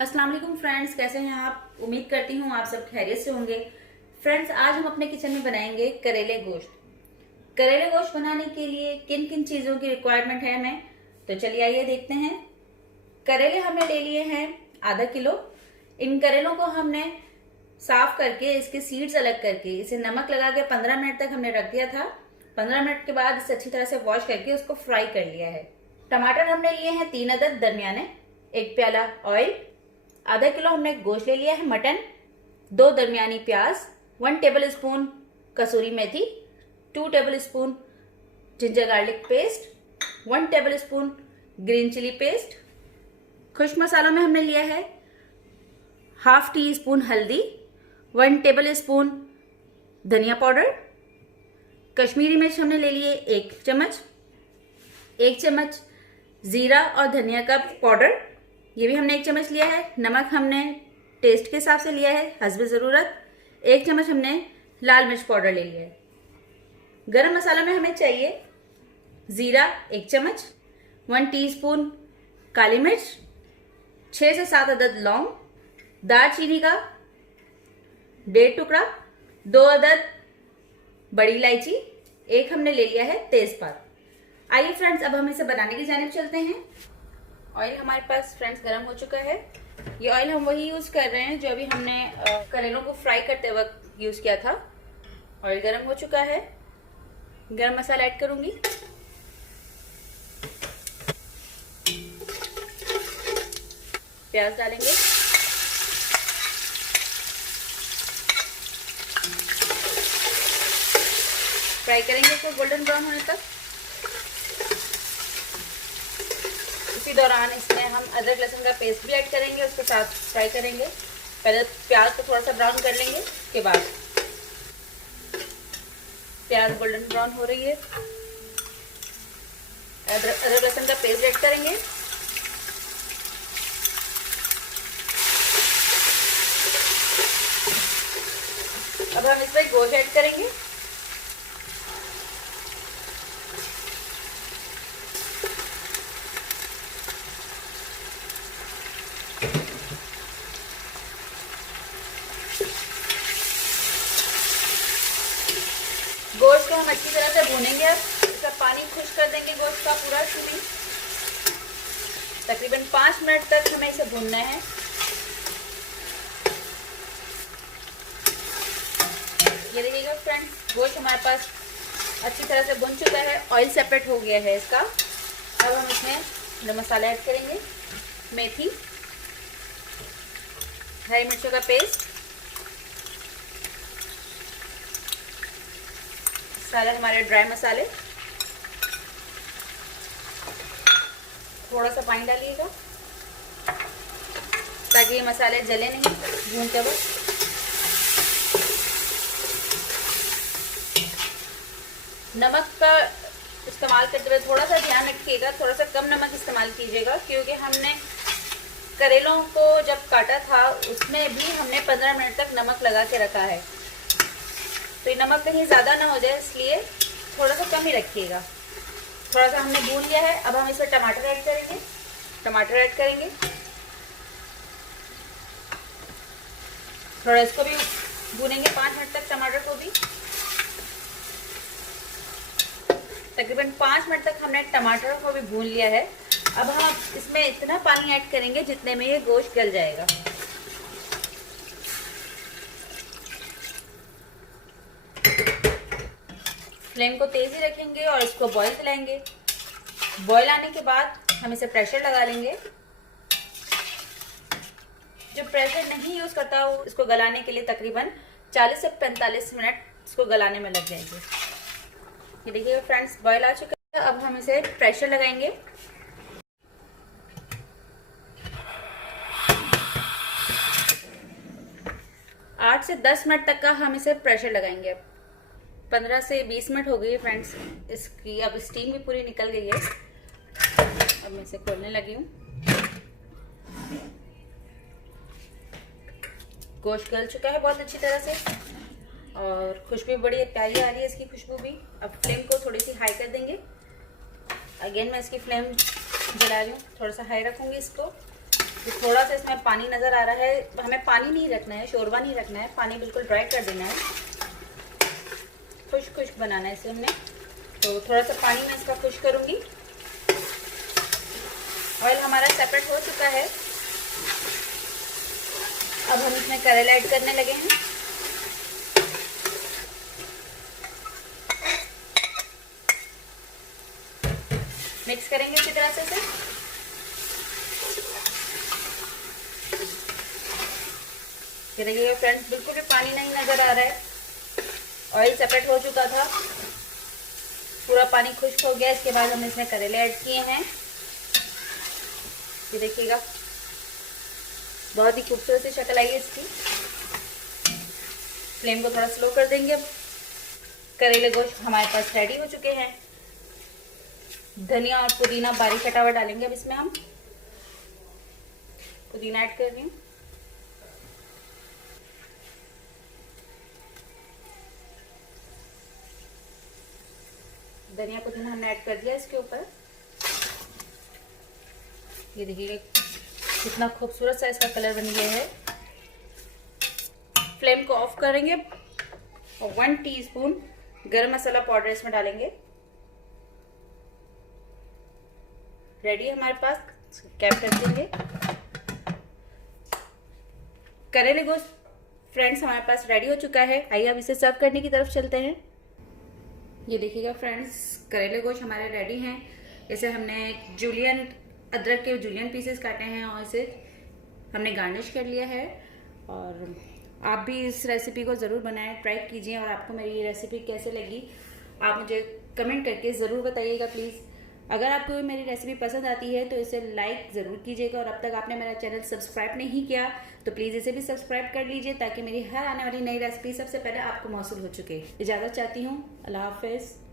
अस्सलाम वालेकुम फ्रेंड्स, कैसे हैं आप? उम्मीद करती हूँ आप सब खैरियत से होंगे। फ्रेंड्स, आज हम अपने किचन में बनाएंगे करेले गोश्त। करेले गोश्त बनाने के लिए किन किन चीज़ों की रिक्वायरमेंट है हमें, तो चलिए आइए देखते हैं। करेले हमने ले लिए हैं आधा किलो। इन करेलों को हमने साफ करके इसके सीड्स अलग करके इसे नमक लगा के 15 मिनट तक हमने रख दिया था। 15 मिनट के बाद इसे अच्छी तरह से वॉश करके उसको फ्राई कर लिया है। टमाटर हमने लिए हैं 3 अदद दरमियाने, 1 प्याला ऑयल, आधा किलो हमने गोश्त ले लिया है मटन, 2 दरमियानी प्याज, 1 टेबल स्पून कसूरी मेथी, 2 tablespoon ginger garlic paste, 1 tablespoon green chilli paste. खुश्क मसालों में हमने लिया है हाफ टी स्पून हल्दी, 1 टेबल स्पून धनिया पाउडर, कश्मीरी मिर्च हमने ले लिए 1 चम्मच, 1 चम्मच जीरा और धनिया का पाउडर, ये भी हमने 1 चम्मच लिया है। नमक हमने टेस्ट के हिसाब से लिया है हस्बे ज़रूरत। 1 चम्मच हमने लाल मिर्च पाउडर ले लिया है। गरम मसाला में हमें चाहिए जीरा 1 चम्मच, 1 टीस्पून काली मिर्च, 6 से 7 अदद लौंग, दालचीनी का 1.5 टुकड़ा, 2 अदद बड़ी इलायची, 1 हमने ले लिया है तेजपात। आइए फ्रेंड्स, अब हम इसे बनाने की जानिब चलते हैं। ऑयल हमारे पास फ्रेंड्स गर्म हो चुका है। ये ऑयल हम वही यूज कर रहे हैं जो अभी हमने करेलों को फ्राई करते वक्त यूज किया था। ऑयल गर्म हो चुका है। गरम मसाला ऐड करूंगी, प्याज डालेंगे, फ्राई करेंगे इसको गोल्डन ब्राउन होने तक। इसी दौरान इसमें हम अदरक लहसुन का पेस्ट भी ऐड करेंगे, उसके साथ फ्राई करेंगे। पहले प्याज को थोड़ा सा ब्राउन कर लेंगे, उसके बाद प्याज गोल्डन ब्राउन हो रही है, अदरक लहसुन का पेस्ट ऐड करेंगे। अब हम इसमें गोश्त ऐड करेंगे। गोश्त को हम अच्छी तरह से भूनेंगे। अब इसका पानी खुश कर देंगे गोश्त का पूरा चूली। तकरीबन 5 मिनट तक हमें इसे भूनना है। ये देखिएगा फ्रेंड्स, गोश्त हमारे पास अच्छी तरह से भुन चुका है, ऑयल सेपरेट हो गया है इसका। अब हम इसमें गरम मसाला ऐड करेंगे, मेथी, हरी मिर्चों का पेस्ट, सारे हमारे ड्राई मसाले, थोड़ा सा पानी डालिएगा ताकि ये मसाले जले नहीं भूनते वक्त। नमक का इस्तेमाल करते हुए थोड़ा सा ध्यान रखिएगा, थोड़ा सा कम नमक इस्तेमाल कीजिएगा, क्योंकि हमने करेलों को जब काटा था उसमें भी हमने 15 मिनट तक नमक लगा के रखा है, तो ये नमक कहीं ज़्यादा ना हो जाए, इसलिए थोड़ा सा कम ही रखिएगा। थोड़ा सा हमने भून लिया है। अब हम इसमें टमाटर ऐड करेंगे, थोड़ा इसको भी भूनेंगे 5 मिनट तक, टमाटर को भी। तकरीबन 5 मिनट तक हमने टमाटर को भी भून लिया है। अब हम इसमें इतना पानी ऐड करेंगे जितने में ये गोश्त गल जाएगा। फ्लेम को तेज ही रखेंगे और इसको बॉईल दिलाएंगे। बॉईल आने के बाद हम इसे प्रेशर लगा लेंगे। जो प्रेशर नहीं यूज करता वो इसको गलाने के लिए तकरीबन 40 से 45 मिनट इसको गलाने में लग जाएंगे। ये देखिए फ्रेंड्स, बॉईल आ चुका है। अब हम इसे प्रेशर लगाएंगे। आठ से 10 मिनट तक का हम इसे प्रेशर लगाएंगे। अब 15 से 20 मिनट हो गई है फ्रेंड्स इसकी, अब स्टीम भी पूरी निकल गई है। अब मैं इसे खोलने लगी हूँ। गोश्त गल चुका है बहुत अच्छी तरह से और खुशबू बड़ी प्यारी आ रही है इसकी खुशबू भी। अब फ्लेम को थोड़ी सी हाई कर देंगे। अगेन मैं इसकी फ्लेम जला रही हूँ, थोड़ा सा हाई रखूँगी इसको। तो थोड़ा सा इसमें पानी नज़र आ रहा है, हमें पानी नहीं रखना है, शोरबा नहीं रखना है, पानी बिल्कुल ड्राई कर देना है, खुश्क खुश्क बनाना है इसे हमने। तो थोड़ा सा पानी मैं इसका खुश्क करूँगी। ऑयल हमारा सेपरेट हो चुका है। अब हम इसमें करेला ऐड करने लगे हैं। मिक्स करेंगे अच्छी तरह से इसे। ये देखिएगा फ्रेंड्स, बिल्कुल भी पानी नहीं नजर आ रहा है, ऑयल सेपरेट हो चुका था, पूरा पानी खुश्क हो गया। इसके बाद हमने इसमें करेले ऐड किए हैं। ये देखिएगा बहुत ही खूबसूरत सी शक्ल आई है इसकी। फ्लेम को थोड़ा स्लो कर देंगे। अब करेले गोश्त हमारे पास रेडी हो चुके हैं। धनिया और पुदीना बारीक कटा हुआ डालेंगे अब इसमें हम। पुदीना ऐड कर रही हूँ। धनिया पुदीना हमने ऐड कर दिया इसके ऊपर। ये देखिए कितना खूबसूरत सा इसका कलर बन गया है। फ्लेम को ऑफ करेंगे और 1 टीस्पून गरम मसाला पाउडर इसमें डालेंगे। रेडी है हमारे पास, कैप कर देंगे। करेले गोश्त फ्रेंड्स हमारे पास रेडी हो चुका है। आइए अब इसे सर्व करने की तरफ चलते हैं। ये देखिएगा फ्रेंड्स, करेले गोश्त हमारे रेडी हैं। इसे हमने जूलियन अदरक के जूलियन पीसेस काटे हैं और इसे हमने गार्निश कर लिया है। और आप भी इस रेसिपी को ज़रूर बनाएं, ट्राई कीजिए। और आपको मेरी ये रेसिपी कैसे लगी आप मुझे कमेंट करके ज़रूर बताइएगा प्लीज़। अगर आपको मेरी रेसिपी पसंद आती है तो इसे लाइक ज़रूर कीजिएगा। और अब तक आपने मेरा चैनल सब्सक्राइब नहीं किया तो प्लीज़ इसे भी सब्सक्राइब कर लीजिए, ताकि मेरी हर आने वाली नई रेसिपी सबसे पहले आपको मौसूल हो चुके। इजाज़त चाहती हूँ। अल्लाह हाफ़िज़।